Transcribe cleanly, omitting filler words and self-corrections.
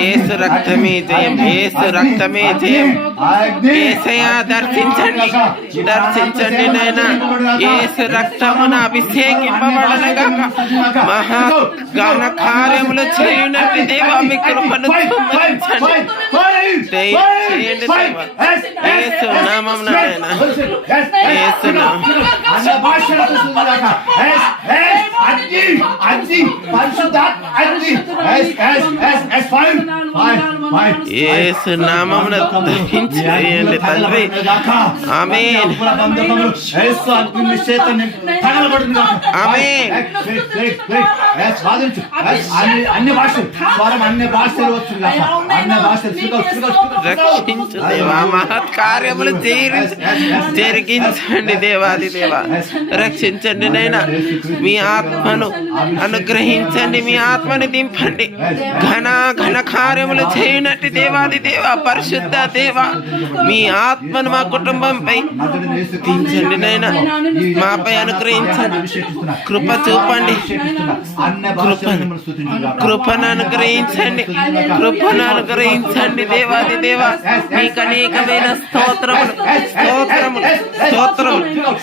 యేసు రక్తమే జయం, యేసు రక్తమే జయం. యేసయ్యా దర్శించండి, దర్శించండి నాయనా. యేసు రక్తమున అభిషేకింపబడనగాక, మహా ఘన కార్యములు చేయునట్టి దేవా మీ కృపను కుమ్మరించండి. చేయండి దేవా, యేసు నామమున నాయనా, యేసు యేసు నామమున దహించేయండి తండ్రి. ఆమేన్, ఆమేన్. అన్ని భాషలు అన్ని భాషలు రక్షించు దేవా, మహత్కార్యములు జరిగించండి దేవాది దేవా. రక్షించండి నైనా, మీ ఆత్మను అనుగ్రహించండి, మీ ఆత్మని దింపండి. ఘన కార్యములు చేయనట్టు దేవాది దేవా, పరిశుద్ధ దేవా, మీ ఆత్మను మా కుటుంబంపై దించండి నైనా, మాపై అనుగ్రహించండి. కృప చూపండి, కృపను అనుగ్రహించండి, కృపను అనుగ్రహించండి దేవాది దేవా. మీకు అనేకమైన స్తోత్రములు, స్తోత్రములు, స్తోత్రములు.